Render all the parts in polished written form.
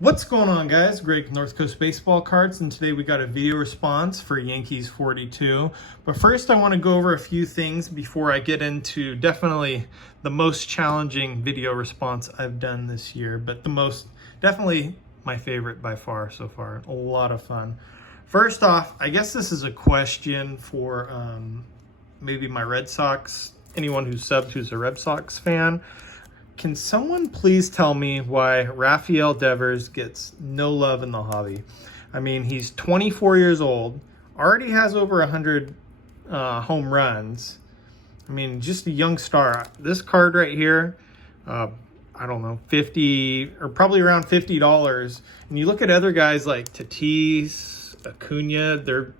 What's going on, guys? Greg, North Coast Baseball Cards, and today we got a video response for Yankees42. But first I want to go over a few things before I get into definitely the most challenging video response I've done this year, but definitely my favorite by far so far. A lot of fun. First off, I guess this is a question for maybe my Red Sox, anyone who's subbed who's a Red Sox fan. Can someone please tell me why Rafael Devers gets no love in the hobby? I mean, he's 24 years old, already has over 100 home runs. I mean, just a young star. This card right here, I don't know, 50 or probably around $50. And you look at other guys like Tatis, Acuna, they're,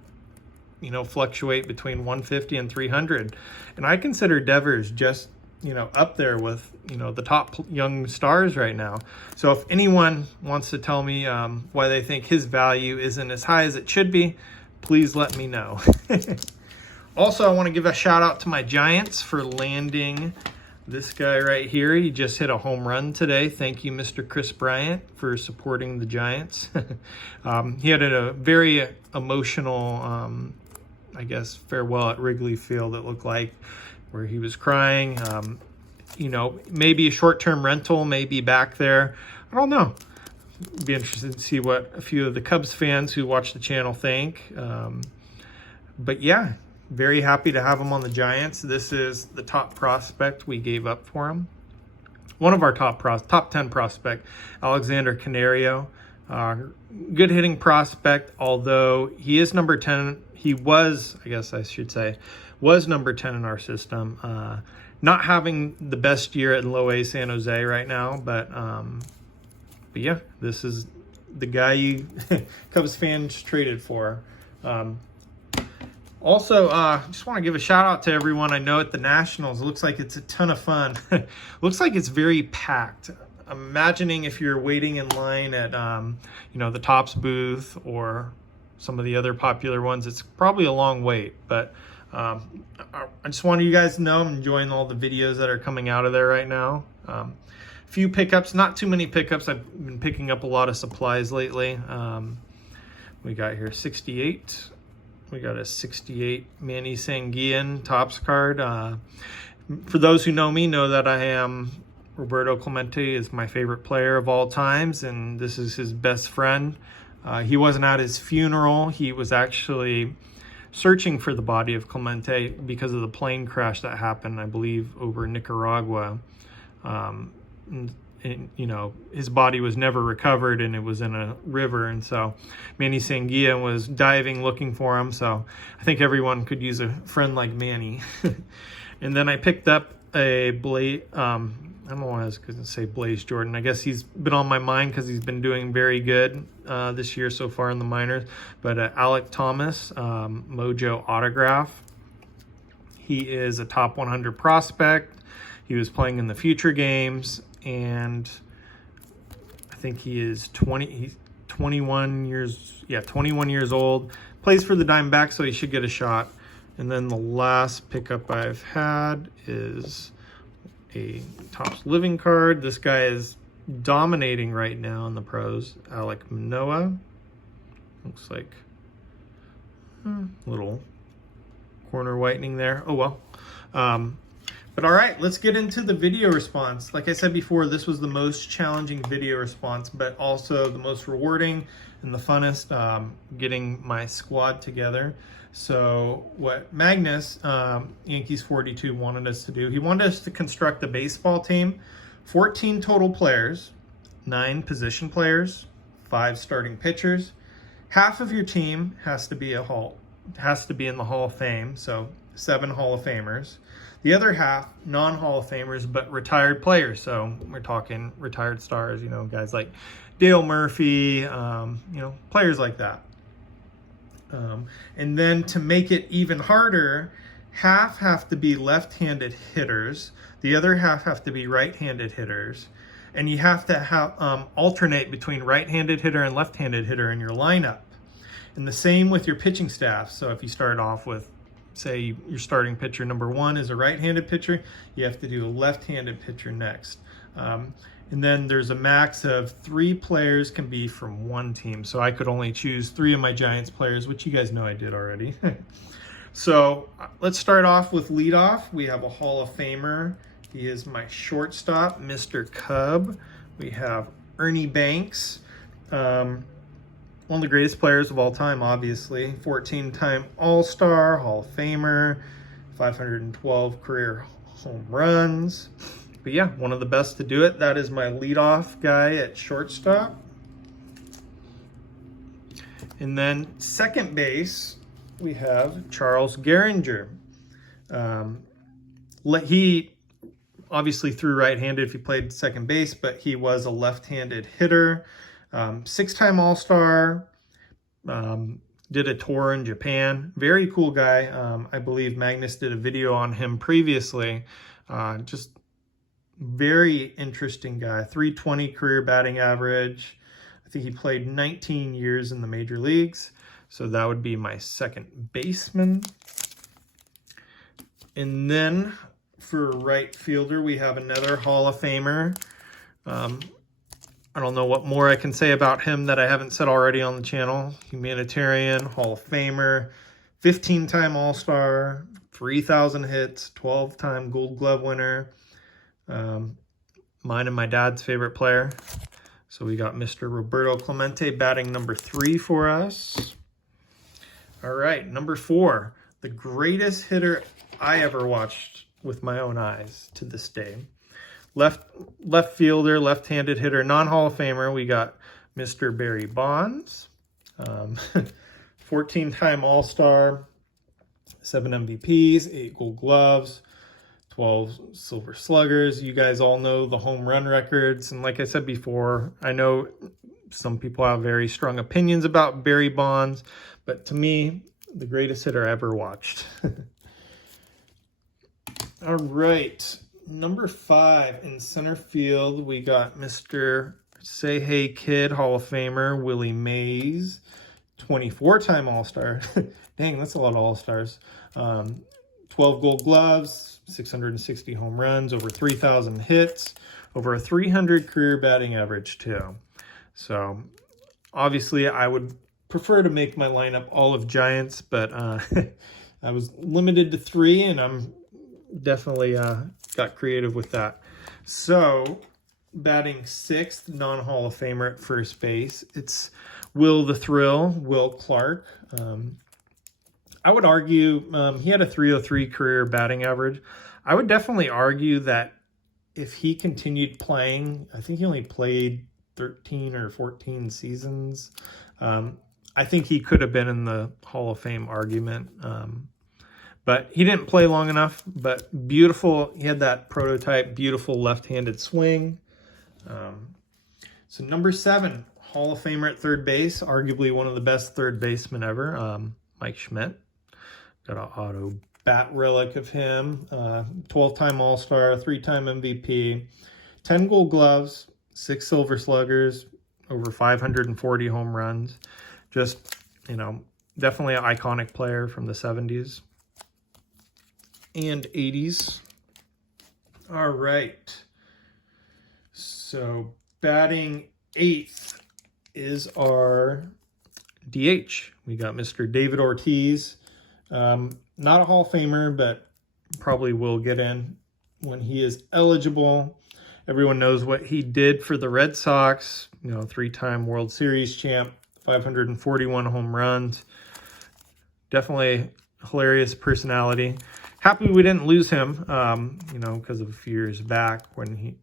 fluctuate between 150 and 300. And I consider Devers just up there with, the top young stars right now. So if anyone wants to tell me why they think his value isn't as high as it should be, please let me know. Also, I want to give a shout out to my Giants for landing this guy right here. He just hit a home run today. Thank you, Mr. Kris Bryant, for supporting the Giants. He had a very emotional, I guess, farewell at Wrigley Field, it looked like, where he was crying. Maybe a short-term rental, maybe back there. I don't know. Be interested to see what a few of the Cubs fans who watch the channel think. But yeah, very happy to have him on the Giants. This is the top prospect we gave up for him. One of our top 10 prospect, Alexander Canario. Good hitting prospect, although he is number 10. He was, I guess I should say, was number 10 in our system. Not having the best year at Low A San Jose right now, but yeah, this is the guy you Cubs fans traded for. Also, just want to give a shout out to everyone I know at the Nationals. It looks like it's a ton of fun. Looks like it's very packed. I'm imagining if you're waiting in line at the Topps booth or some of the other popular ones, it's probably a long wait, but I just wanted you guys to know I'm enjoying all the videos that are coming out of there right now. Few pickups, not too many pickups. I've been picking up a lot of supplies lately. We got here 68. We got a 68 Manny Sanguillen Topps card. For those who know me, know that I am Roberto Clemente is my favorite player of all times, and this is his best friend. He wasn't at his funeral. He was actually searching for the body of Clemente because of the plane crash that happened, I believe, over Nicaragua. His body was never recovered, and it was in a river, and so Manny Sanguillen was diving looking for him. So I think everyone could use a friend like Manny. And then I picked up a I don't know why I was going to say Blaze Jordan. I guess he's been on my mind because he's been doing very good this year so far in the minors. But Alec Thomas, Mojo autograph. He is a top 100 prospect. He was playing in the future games, and I think he is 21 years old. Plays for the Diamondbacks, so he should get a shot. And then the last pickup I've had is a Topps Living card. This guy is dominating right now in the pros. Alek Manoah. Looks like little corner whitening there. Oh well. But all right, let's get into the video response. Like I said before, this was the most challenging video response, but also the most rewarding and the funnest, getting my squad together. So what Magnus, Yankees42, wanted us to do, he wanted us to construct a baseball team, 14 total players, 9 position players, 5 starting pitchers. Half of your team has to be in the Hall of Fame, so 7 Hall of Famers. The other half, non-Hall of Famers, but retired players. So we're talking retired stars, guys like Dale Murphy, players like that. And then to make it even harder, half have to be left-handed hitters. The other half have to be right-handed hitters. And you have to alternate between right-handed hitter and left-handed hitter in your lineup. And the same with your pitching staff. So if you start off with, say, your starting pitcher number 1 is a right-handed pitcher, you have to do a left-handed pitcher next. And then there's a max of 3 players can be from one team. So I could only choose 3 of my Giants players, which you guys know I did already. So let's start off with leadoff. We have a Hall of Famer. He is my shortstop, Mr. Cub. We have Ernie Banks, one of the greatest players of all time, obviously. 14-time All-Star, Hall of Famer, 512 career home runs. But yeah, one of the best to do it. That is my leadoff guy at shortstop. And then second base, we have Charles Gehringer. He obviously threw right-handed if he played second base, but he was a left-handed hitter. 6-time All-Star. Did a tour in Japan. Very cool guy. I believe Magnus did a video on him previously. Just very interesting guy. 320 career batting average. I think he played 19 years in the major leagues. So that would be my second baseman. And then for right fielder, we have another Hall of Famer. I don't know what more I can say about him that I haven't said already on the channel. Humanitarian, Hall of Famer, 15-time All-Star, 3,000 hits, 12-time Gold Glove winner. Mine and my dad's favorite player. So we got Mr. Roberto Clemente batting number 3 for us. All right, number 4, the greatest hitter I ever watched with my own eyes to this day. Left fielder, left-handed hitter, non-Hall of Famer. We got Mr. Barry Bonds, 14-time All-Star, 7 MVPs, 8 Gold Gloves, 12 Silver Sluggers. You guys all know the home run records. And like I said before, I know some people have very strong opinions about Barry Bonds, but to me, the greatest hitter I ever watched. All right. Number 5 in center field, we got Mr. Say Hey Kid, Hall of Famer, Willie Mays, 24-time All-Star. Dang, that's a lot of All-Stars. 12 Gold Gloves, 660 home runs, over 3,000 hits, over a 300 career batting average too. So obviously I would prefer to make my lineup all of Giants, but I was limited to 3, and I'm definitely got creative with that. So batting 6th, non-Hall of Famer at first base, it's Will the Thrill, Will Clark. I would argue he had a 303 career batting average. I would definitely argue that if he continued playing, I think he only played 13 or 14 seasons. I think he could have been in the Hall of Fame argument. But he didn't play long enough, but beautiful. He had that prototype, beautiful left-handed swing. So number 7, Hall of Famer at third base, arguably one of the best third basemen ever, Mike Schmidt. Got an auto bat relic of him. 12-time All-Star, 3-time MVP, 10 Gold Gloves, 6 Silver Sluggers, over 540 home runs. Just, definitely an iconic player from the 70s. And 80s. All right. So batting 8th is our DH. We got Mr. David Ortiz. Not a Hall of Famer, but probably will get in when he is eligible. Everyone knows what he did for the Red Sox. 3-time World Series champ, 541 home runs. Definitely hilarious personality. Happy we didn't lose him, because of a few years back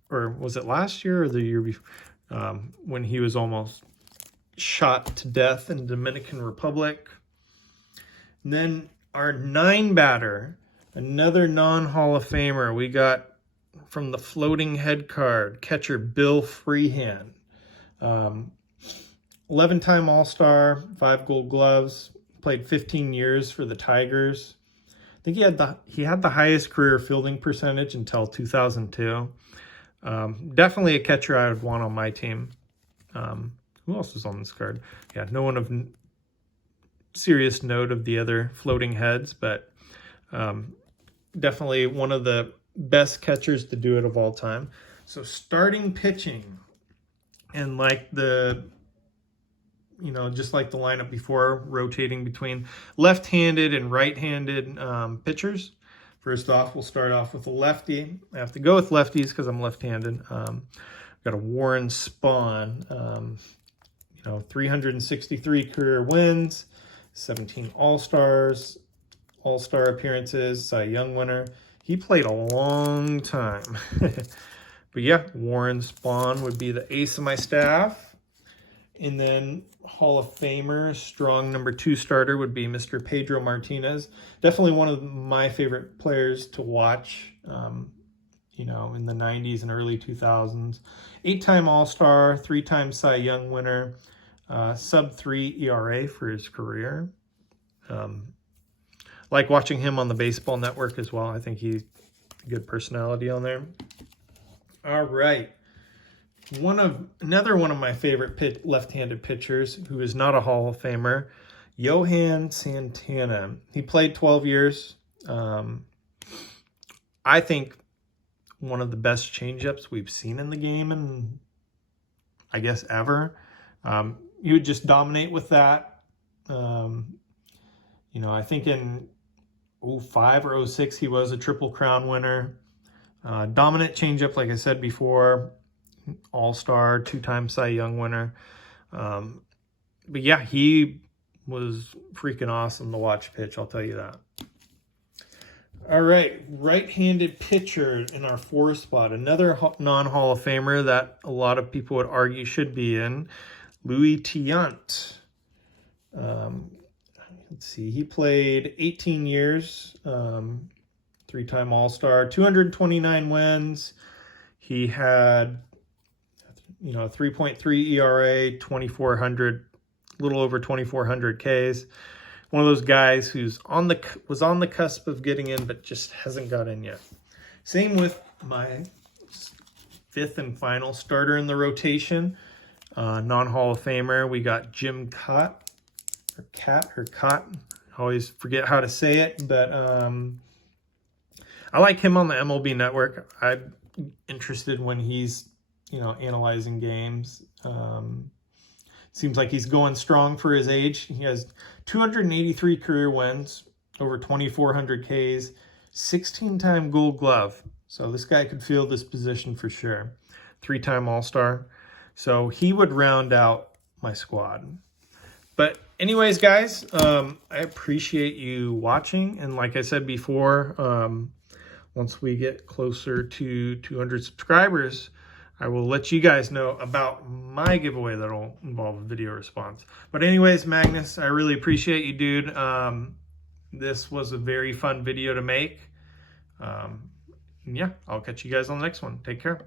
or was it last year or the year before, when he was almost shot to death in the Dominican Republic. And then our 9 batter, another non-Hall of Famer. We got from the floating head card, catcher Bill Freehan. 11-time All-Star, 5 Gold Gloves, played 15 years for the Tigers. I think he had the highest career fielding percentage until 2002. Definitely a catcher I would want on my team. Who else is on this card? Yeah, no one of serious note of the other floating heads, but definitely one of the best catchers to do it of all time. So starting pitching, and like the, just like the lineup before, rotating between left-handed and right-handed pitchers. First off, we'll start off with a lefty. I have to go with lefties because I'm left-handed. Got a Warren Spahn, 363 career wins, 17 All-Stars, All-Star appearances, Cy Young winner. He played a long time. But yeah, Warren Spahn would be the ace of my staff. And then Hall of Famer, strong number 2 starter would be Mr. Pedro Martinez. Definitely one of my favorite players to watch, in the 90s and early 2000s. 8-time All-Star, 3-time Cy Young winner, sub-3 ERA for his career. Like watching him on the Baseball Network as well. I think he's a good personality on there. All right. Another one of my favorite left-handed pitchers who is not a Hall of Famer, Johan Santana. He played 12 years. I think one of the best changeups we've seen in the game, and I guess ever. He would just dominate with that. I think in 05 or 06 he was a Triple Crown winner. Dominant changeup, like I said before. All-Star, 2-time Cy Young winner. But yeah, he was freaking awesome to watch pitch, I'll tell you that. All right, right-handed pitcher in our 4th spot. Another non-Hall of Famer that a lot of people would argue should be in, Louis Tiant. Let's see, he played 18 years, 3-time All-Star, 229 wins. He had 3.3 ERA, 2,400, a little over 2,400 Ks. One of those guys who's was on the cusp of getting in, but just hasn't got in yet. Same with my 5th and final starter in the rotation, non-Hall of Famer. We got Jim Cott, or Cott. I always forget how to say it, but I like him on the MLB Network. I'm interested when he's analyzing games. Seems like he's going strong for his age. He has 283 career wins, over 2,400 Ks, 16-time Gold Glove. So this guy could fill this position for sure. 3-time All-Star. So he would round out my squad. But anyways, guys, I appreciate you watching. And like I said before, once we get closer to 200 subscribers, I will let you guys know about my giveaway that'll involve a video response. But anyways, Magnus, I really appreciate you, dude. This was a very fun video to make. Yeah, I'll catch you guys on the next one. Take care.